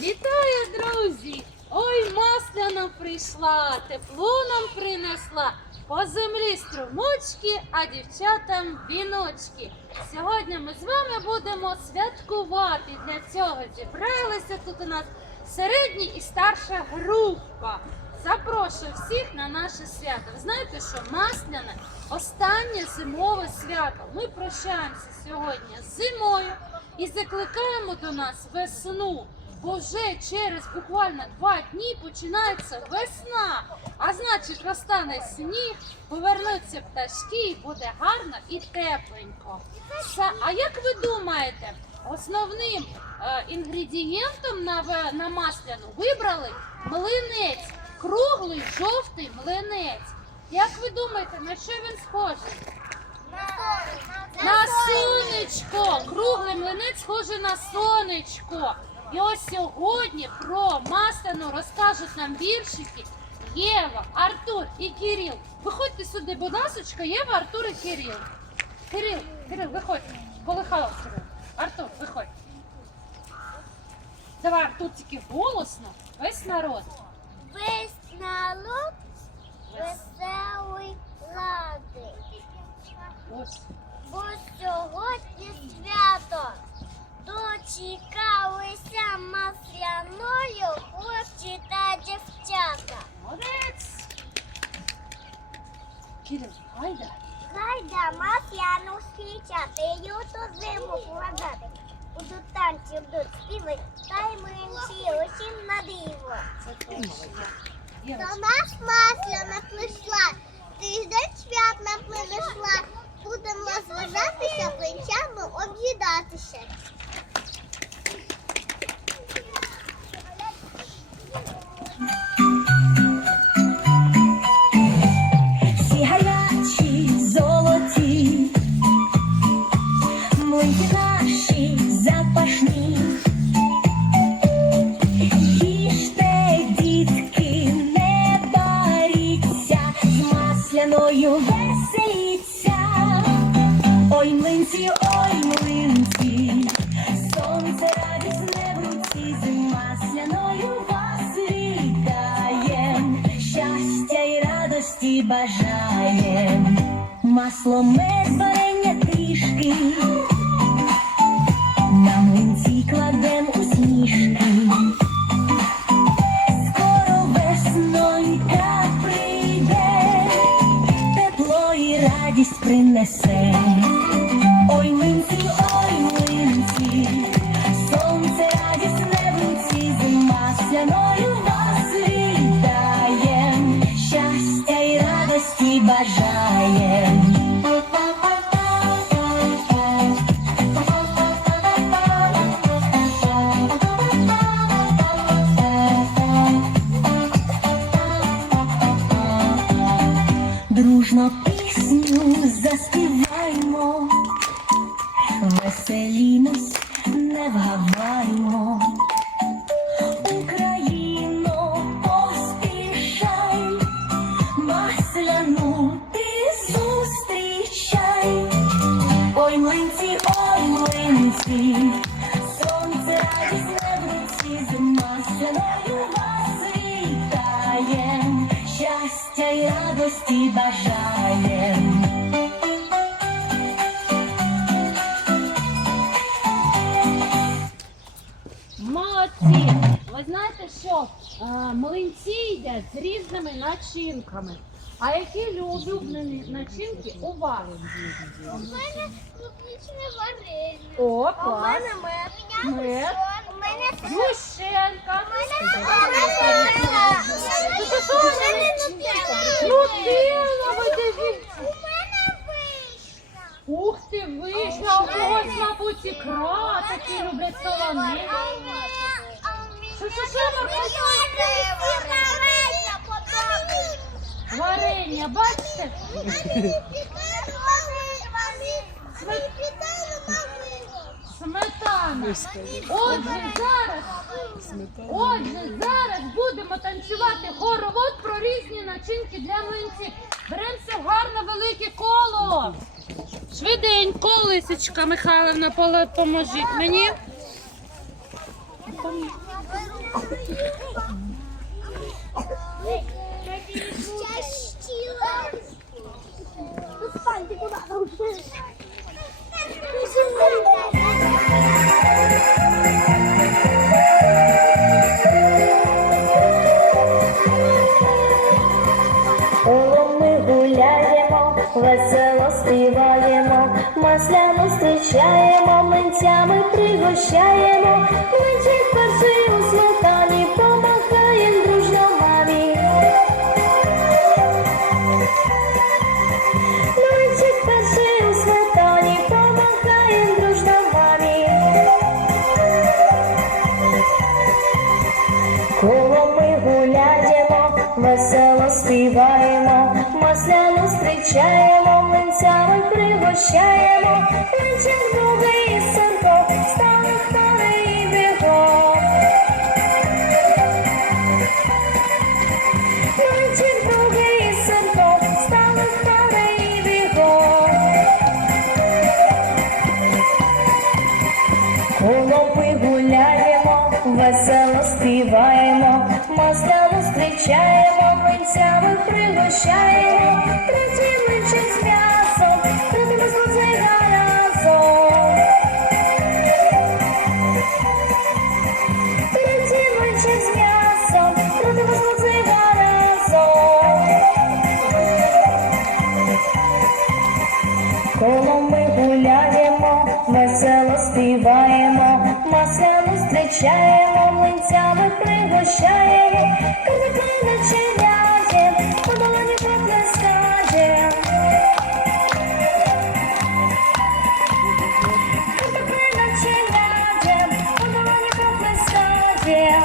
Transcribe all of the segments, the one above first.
Вітаю, друзі! Ой, масляна прийшла, тепло нам принесла. По землі струмочки, а дівчатам віночки. Сьогодні ми з вами будемо святкувати. Для цього зібралися тут у нас середня і старша група. Запрошую всіх на наше свято. Ви знаєте, що масляне останнє зимове свято. Ми прощаємося сьогодні з зимою і закликаємо до нас весну. Бо вже через буквально два дні починається весна. А значить, розтане сніг, повернуться пташки, і буде гарно і тепленько. А як ви думаєте, основним е, інгредієнтом на, на масляну вибрали млинець, круглий жовтий млинець. Як ви думаєте, на що він схожий? На сонечко! Круглий млинець схожий на сонечко. І ось сьогодні про масляну розкажуть нам віршики Єва, Артур і Кирил. Виходьте сюди, будь ласочка, Єва, Артур і Кирил. Кирил, Кирил, виходь. Колихало Кирил. Артур, виходь. Давай, Артур, тільки голосно. Весь народ. Весь народ веселий радий, Ось. бо сьогодні свято. Дочекалися Танці, будуть співи, та й менші, усім на диво. До нас масляна feliz. Начинками. А які улюблені начинки у вас? У мене клубничне варення. О, А у мене мед. Мед. У мене Ющенка! Ну, Нутелла, ви дивіться! У мене вишня. Ух ти, вишня! У когось, мабуть, ікра, такі люблять солони. Що, що, що, Марко? Варення, бачите? Сметана. Отже, зараз, отже, зараз будемо танцювати хоровод про різні начинки для млинців. Беремося в гарне велике коло. Швиденько, Лисичка Михайловна, поможіть мені. Ми гуляємо, весело співаємо, масляну зустрічаємо, минцями пригощаємо, співаємо, масляну зустрічаємо, млинцями пригощаємо, Млинчик другий із сирком, стали хтали і бігом. Другий із сирком, стали хтали і бігом. Гуляємо, весело співаємо, масляну зустрічаємо, пригощаємо, третій млинчик з м'ясом, третій з музика разом. Третій млинчик з м'ясом, третій з музика разом. Коло ми гуляємо, весело співаємо, масляну зустрічаємо, млинцями пригощаємо, козаки начиняєм, по долоні поплескаєм. Козаки начиняєм, по долоні поплескаєм.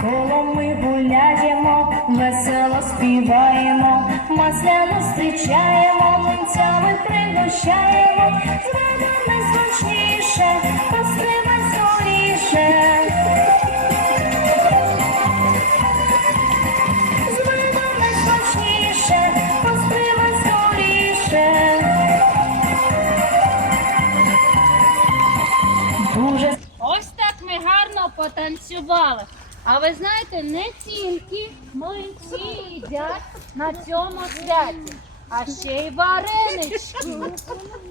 Коло ми гуляємо, весело співаємо, масляно зустрічаємо, млинцями пригощаємо, з вами Дуже Ось так ми гарно потанцювали. А ви знаєте, не тільки млинці їдять на цьому святі, а ще й варенички.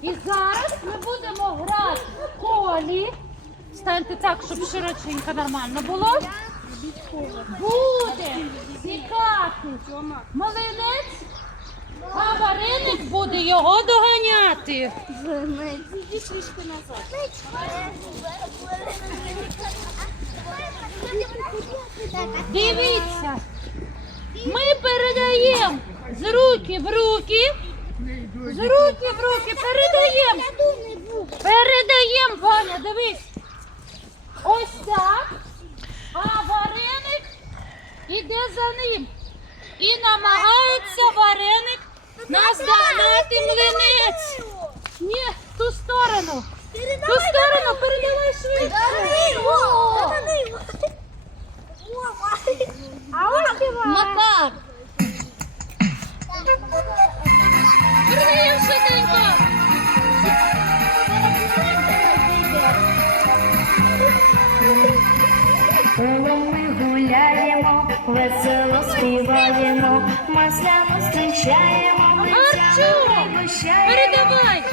І зараз ми будемо грати в колі. Станьте так, щоб широченько нормально було. Буде цікати млинець, а вареник буде його доганяти. Дивіться, ми передаємо з руки в руки, з руки в руки передаємо. Передаємо, Ваня, дивись. Ось так. А вареник іде за ним. І намагається вареник наздогнати млинець. Ні, в ту сторону. В ту сторону передавай швидше. А ось і. Макар. Передаємо швиденько. Ми гуляємо, весело співаємо, масляно зустрічаємо. Передавай.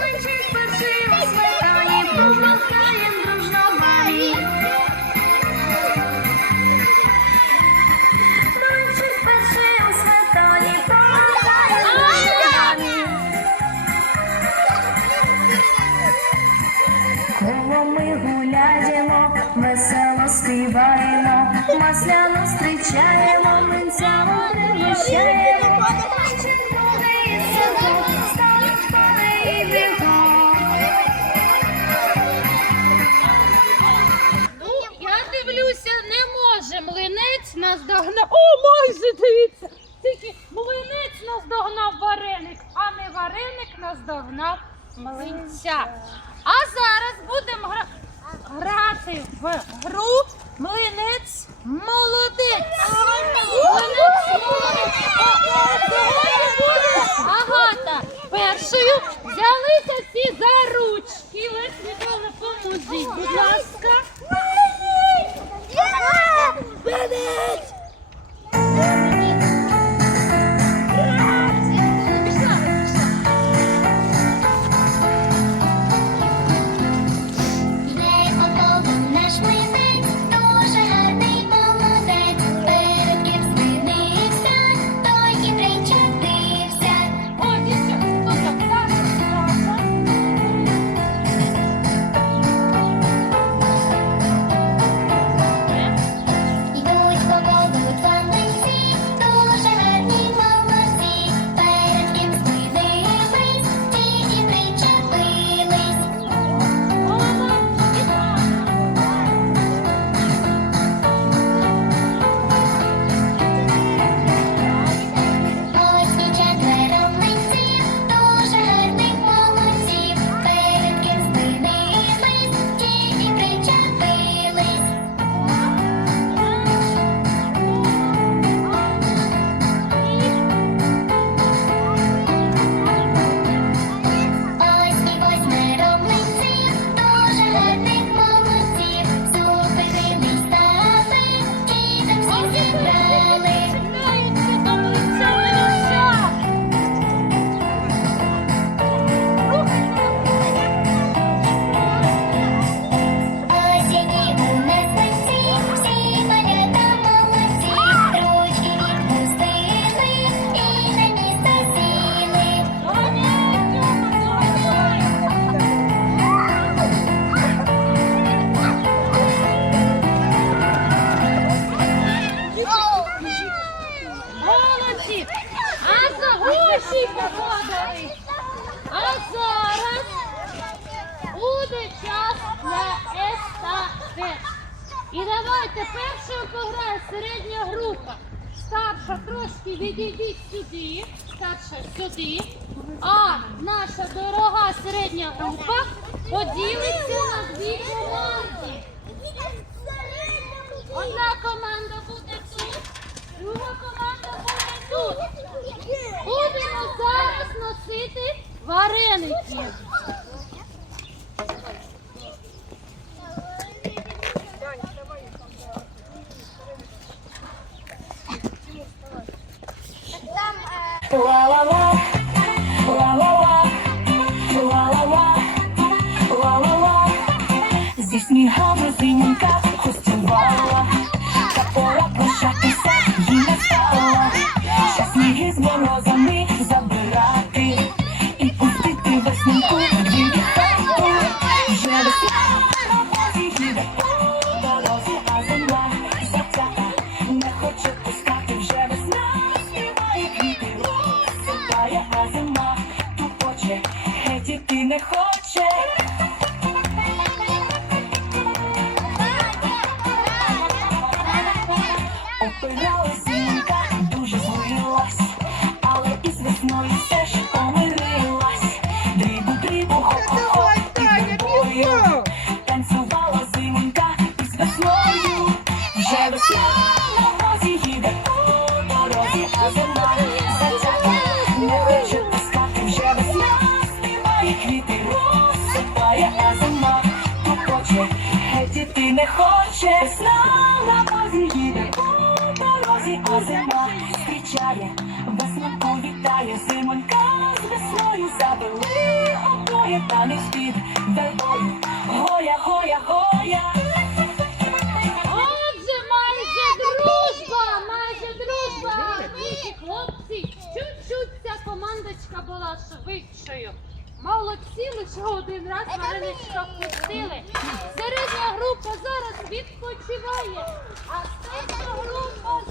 Ми гуляємо, весело співаємо, масляно зустрічаємо, може млинець наздогнав. О, майже дивіться! Тільки млинець наздогнав вареник, а не вареник наздогнав млинця. А зараз будемо гра... грати в гру млинець молодець. Агата першою взялися всі за ручки. Лесь Микола, planet! Одна команда буде тут, друга команда буде тут. Будемо зараз носити вареники. Чесно на возі їде по дорозі, а зима зустрічає, весну повітає зимонька з весною забили обоє, та не спід вербою. Гоя, гоя, гоя. Отже, майже дружба, майже дружба. Ми, хлопці, чуть-чуть ця командочка була швидшою. Молодці, лише один раз е, мариничка впустили. Середня група зараз відпочиває, а степна група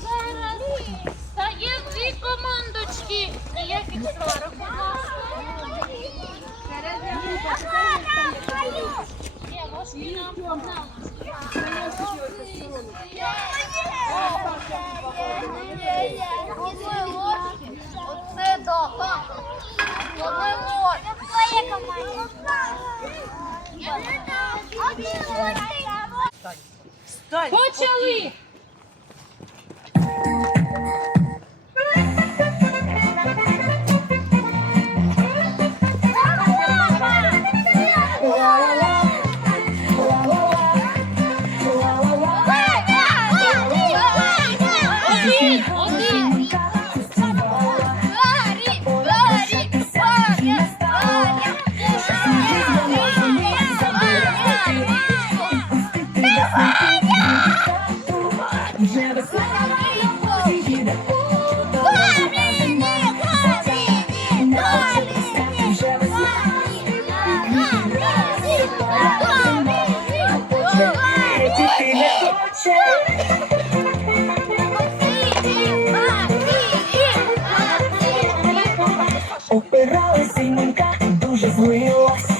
Gracias.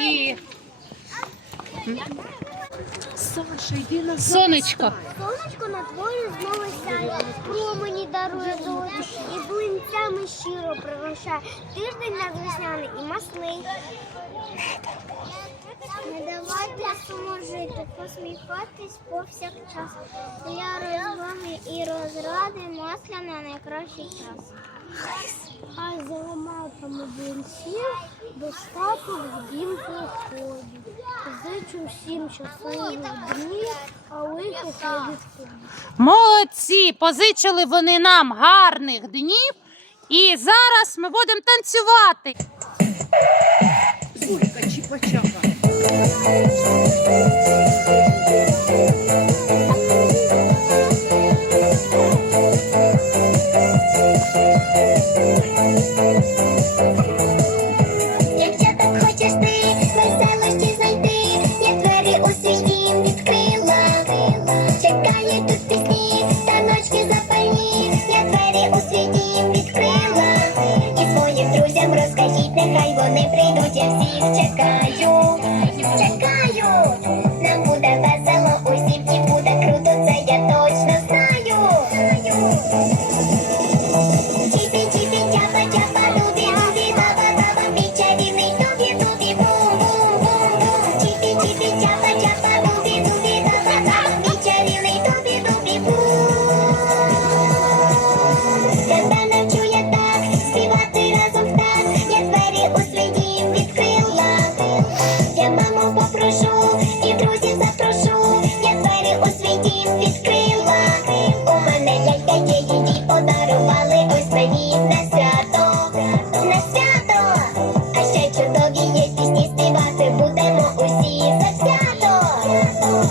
які. Саша, йди на Сонечко. Сонечко на дворі знову сяє, промені дарує золоті і блинцями щиро приглашає. Тиждень надвесняний і масний. Не давайте суможити, посміхатись повсякчас. Для розваги і розради масляна найкращий час. Хай заламав там облінців, без стату в дім проходить. Зичу всім щасливих дні, а лихо хай. Молодці! Позичили вони нам гарних днів. І зараз ми будемо танцювати. Зулька, чіпачака.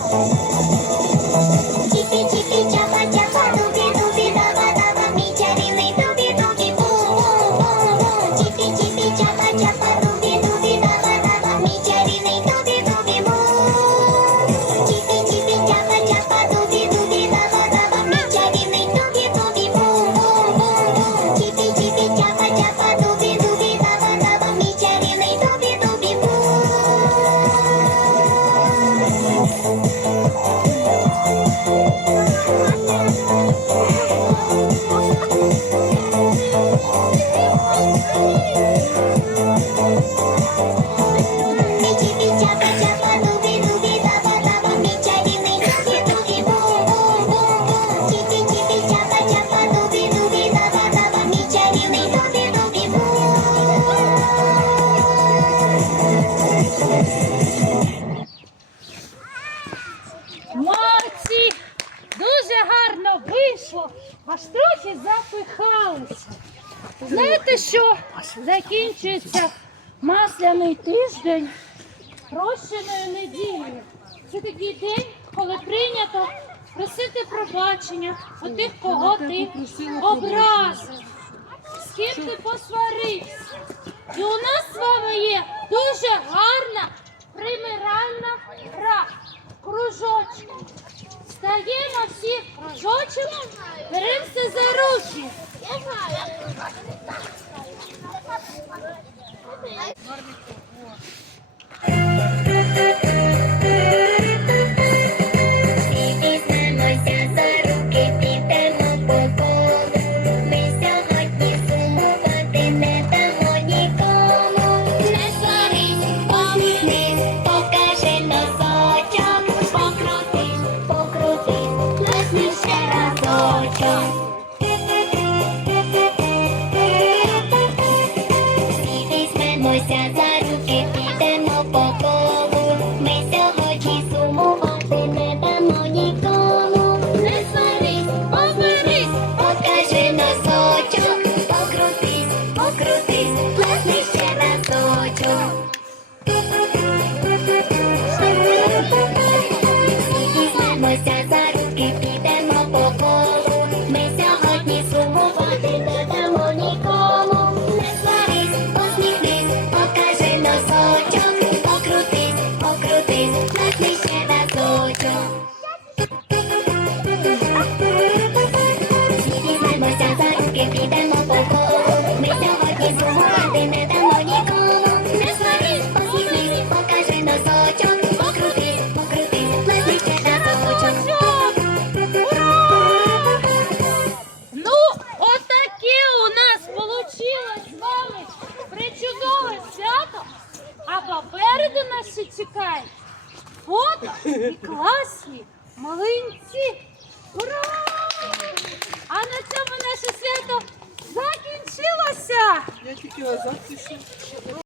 Thank you. ти посварився. І у нас з вами є дуже гарна примиральна гра. Кружочки. Стаємо всі кружочок, беремося за руки. Я знаю.